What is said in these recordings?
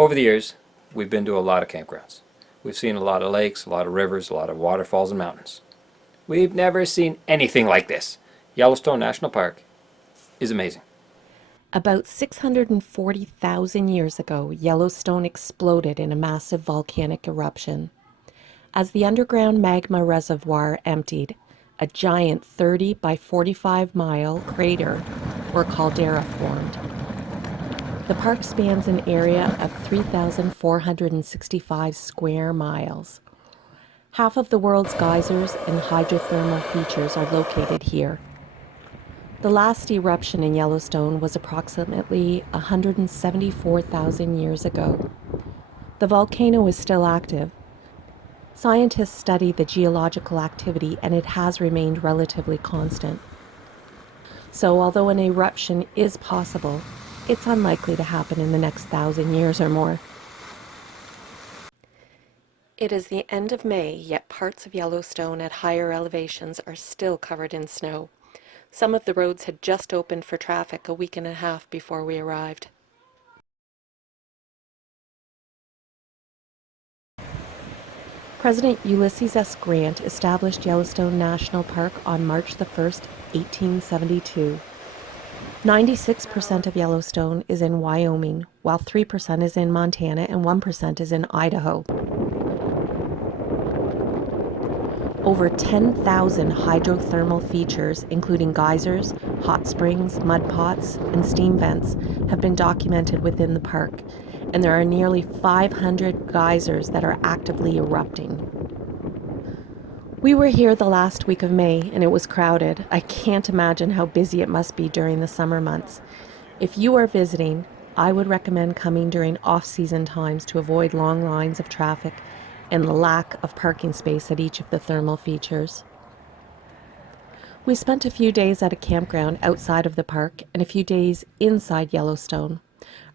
Over the years, we've been to a lot of campgrounds. We've seen a lot of lakes, a lot of rivers, a lot of waterfalls and mountains. We've never seen anything like this. Yellowstone National Park is amazing. About 640,000 years ago, Yellowstone exploded in a massive volcanic eruption. As the underground magma reservoir emptied, a giant 30 by 45 mile crater or caldera formed. The park spans an area of 3,465 square miles. Half of the world's geysers and hydrothermal features are located here. The last eruption in Yellowstone was approximately 174,000 years ago. The volcano is still active. Scientists study the geological activity and it has remained relatively constant. So although an eruption is possible, it's unlikely to happen in the next 1,000 years or more. It is the end of May, yet parts of Yellowstone at higher elevations are still covered in snow. Some of the roads had just opened for traffic a week and a half before we arrived. President Ulysses S. Grant established Yellowstone National Park on March the 1st, 1872. 96% of Yellowstone is in Wyoming, while 3% is in Montana and 1% is in Idaho. Over 10,000 hydrothermal features, including geysers, hot springs, mud pots, and steam vents, have been documented within the park, and there are nearly 500 geysers that are actively erupting. We were here the last week of May, and it was crowded. I can't imagine how busy it must be during the summer months. If you are visiting, I would recommend coming during off-season times to avoid long lines of traffic and the lack of parking space at each of the thermal features. We spent a few days at a campground outside of the park and a few days inside Yellowstone.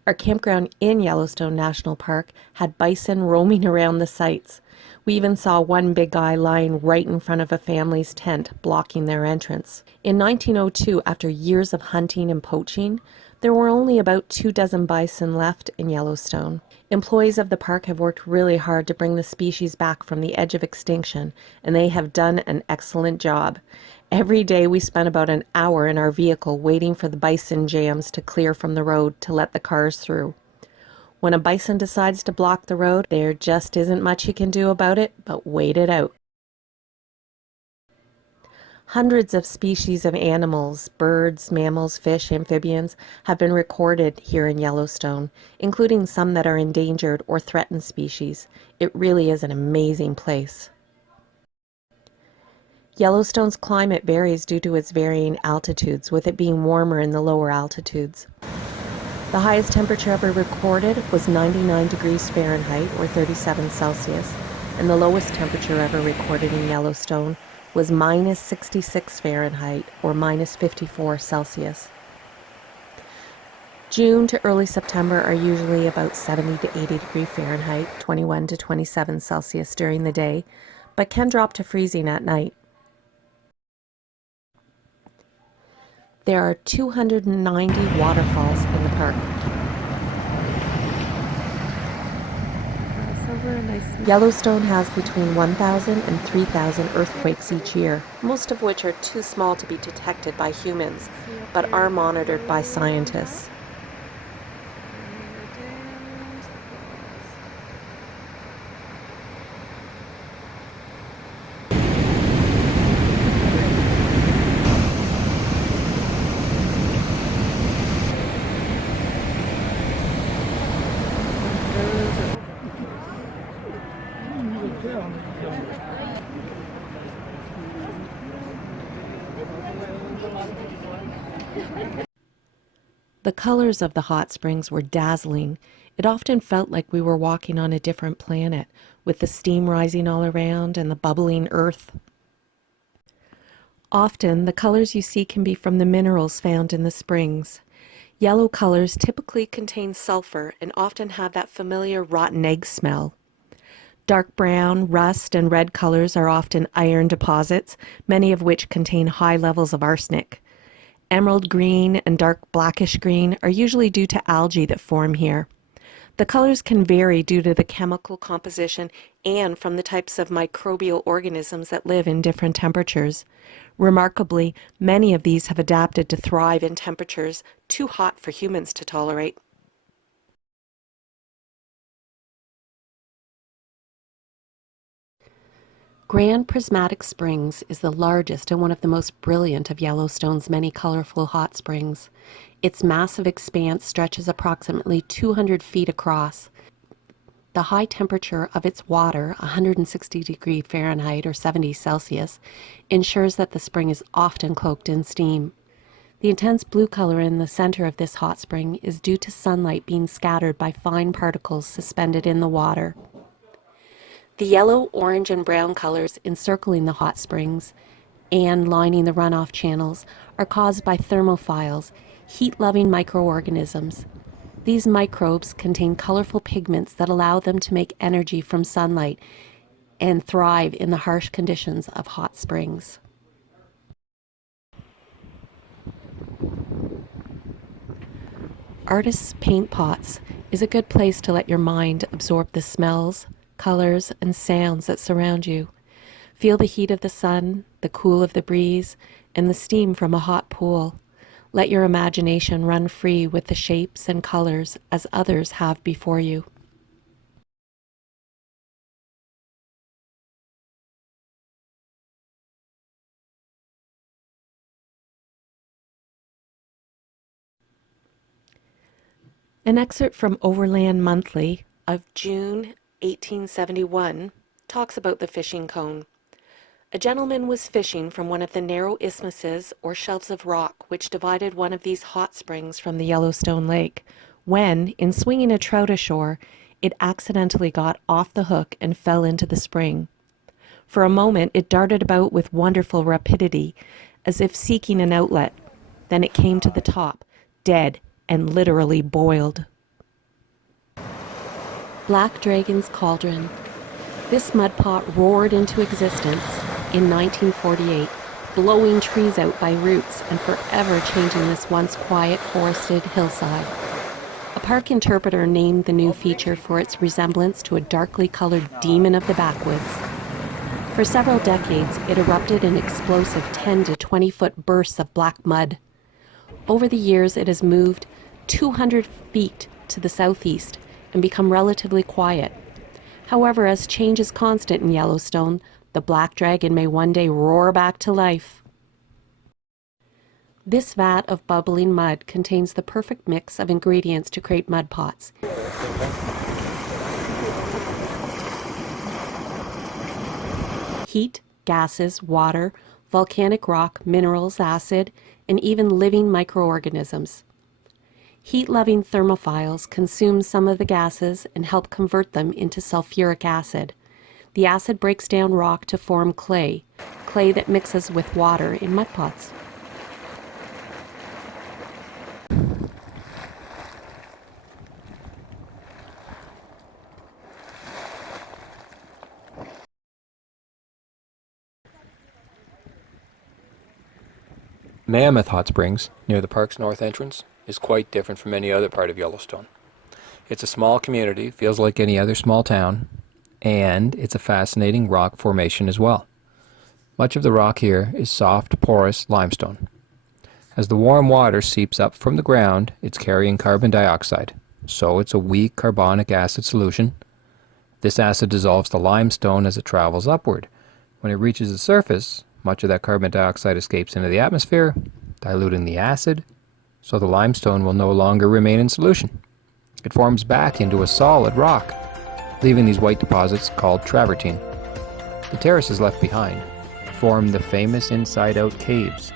Our campground in Yellowstone National Park had bison roaming around the sites. We even saw one big guy lying right in front of a family's tent, blocking their entrance. In 1902, after years of hunting and poaching, there were only about 24 bison left in Yellowstone. Employees of the park have worked really hard to bring the species back from the edge of extinction, and they have done an excellent job. Every day we spent about an hour in our vehicle waiting for the bison jams to clear from the road to let the cars through. When a bison decides to block the road, there just isn't much you can do about it but wait it out. Hundreds of species of animals, birds, mammals, fish, amphibians have been recorded here in Yellowstone, including some that are endangered or threatened species. It really is an amazing place. Yellowstone's climate varies due to its varying altitudes, with it being warmer in the lower altitudes. The highest temperature ever recorded was 99 degrees Fahrenheit or 37 Celsius, and the lowest temperature ever recorded in Yellowstone was minus 66 Fahrenheit or minus 54 Celsius. June to early September are usually about 70 to 80 degrees Fahrenheit, 21 to 27 Celsius during the day, but can drop to freezing at night. There are 290 waterfalls in the park. Yellowstone has between 1,000 and 3,000 earthquakes each year, most of which are too small to be detected by humans, but are monitored by scientists. The colors of the hot springs were dazzling. It often felt like we were walking on a different planet, with the steam rising all around and the bubbling earth. Often, the colors you see can be from the minerals found in the springs. Yellow colors typically contain sulfur and often have that familiar rotten egg smell. Dark brown, rust, and red colors are often iron deposits, many of which contain high levels of arsenic. Emerald green and dark blackish green are usually due to algae that form here. The colors can vary due to the chemical composition and from the types of microbial organisms that live in different temperatures. Remarkably, many of these have adapted to thrive in temperatures too hot for humans to tolerate. Grand Prismatic Springs is the largest and one of the most brilliant of Yellowstone's many colorful hot springs. Its massive expanse stretches approximately 200 feet across. The high temperature of its water, 160 degrees Fahrenheit or 70 Celsius, ensures that the spring is often cloaked in steam. The intense blue color in the center of this hot spring is due to sunlight being scattered by fine particles suspended in the water. The yellow, orange, and brown colors encircling the hot springs and lining the runoff channels are caused by thermophiles, heat-loving microorganisms. These microbes contain colorful pigments that allow them to make energy from sunlight and thrive in the harsh conditions of hot springs. Artists' paint pots is a good place to let your mind absorb the smells, colors, and sounds that surround you. Feel the heat of the sun, the cool of the breeze, and the steam from a hot pool. Let your imagination run free with the shapes and colors as others have before you. An excerpt from Overland Monthly of June 1871 talks about the fishing cone. A gentleman was fishing from one of the narrow isthmuses or shelves of rock which divided one of these hot springs from the Yellowstone Lake, when, in swinging a trout ashore, it accidentally got off the hook and fell into the spring. For a moment it darted about with wonderful rapidity, as if seeking an outlet. Then it came to the top, dead and literally boiled. Black Dragon's Cauldron. This mud pot roared into existence in 1948, blowing trees out by roots and forever changing this once quiet forested hillside. A park interpreter named the new feature for its resemblance to a darkly colored demon of the backwoods. For several decades, it erupted in explosive 10 to 20 foot bursts of black mud. Over the years, it has moved 200 feet to the southeast and become relatively quiet. However, as change is constant in Yellowstone, the Black Dragon may one day roar back to life. This vat of bubbling mud contains the perfect mix of ingredients to create mud pots. Heat, gases, water, volcanic rock, minerals, acid, and even living microorganisms. Heat-loving thermophiles consume some of the gases and help convert them into sulfuric acid. The acid breaks down rock to form clay that mixes with water in mud pots. Mammoth Hot Springs, near the park's north entrance, is quite different from any other part of Yellowstone. It's a small community, feels like any other small town, and it's a fascinating rock formation as well. Much of the rock here is soft, porous limestone. As the warm water seeps up from the ground, it's carrying carbon dioxide, so it's a weak carbonic acid solution. This acid dissolves the limestone as it travels upward. When it reaches the surface, much of that carbon dioxide escapes into the atmosphere, diluting the acid, so the limestone will no longer remain in solution. It forms back into a solid rock, leaving these white deposits called travertine. The terraces left behind form the famous inside-out caves.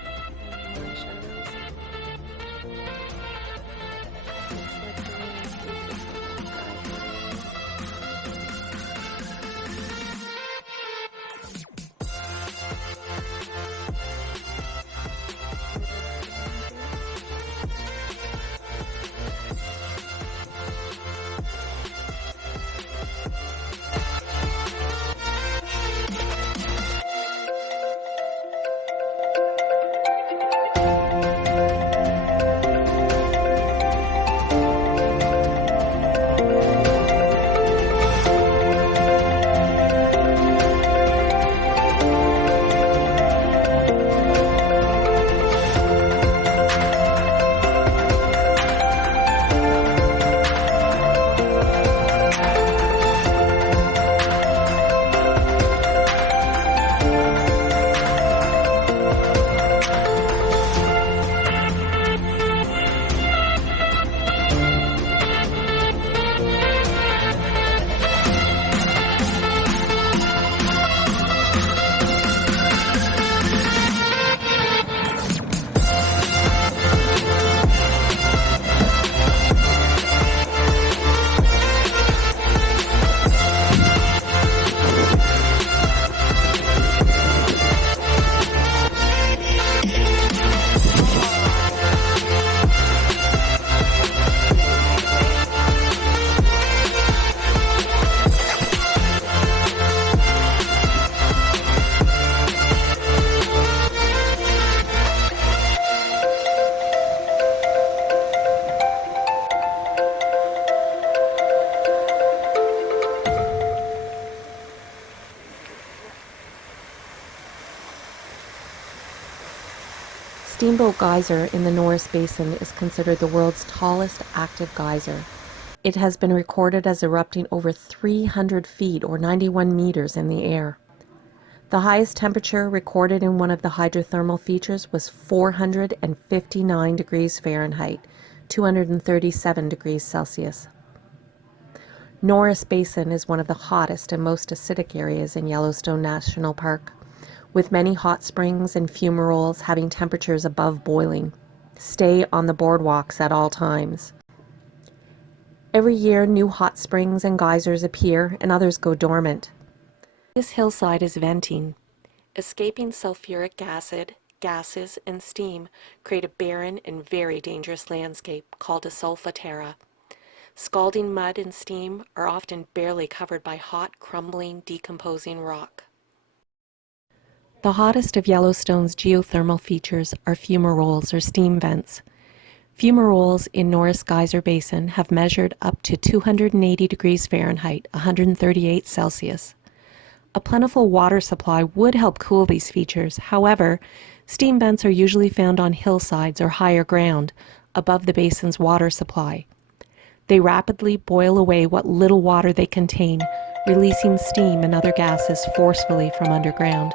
Steamboat Geyser in the Norris Basin is considered the world's tallest active geyser. It has been recorded as erupting over 300 feet or 91 meters in the air. The highest temperature recorded in one of the hydrothermal features was 459 degrees Fahrenheit, 237 degrees Celsius. Norris Basin is one of the hottest and most acidic areas in Yellowstone National Park, with many hot springs and fumaroles having temperatures above boiling. Stay on the boardwalks at all times. Every year, new hot springs and geysers appear and others go dormant. This hillside is venting. Escaping sulfuric acid, gases, and steam create a barren and very dangerous landscape called a solfatara. Scalding mud and steam are often barely covered by hot, crumbling, decomposing rock. The hottest of Yellowstone's geothermal features are fumaroles or steam vents. Fumaroles in Norris Geyser Basin have measured up to 280 degrees Fahrenheit, 138 Celsius. A plentiful water supply would help cool these features. However, steam vents are usually found on hillsides or higher ground, above the basin's water supply. They rapidly boil away what little water they contain, releasing steam and other gases forcefully from underground.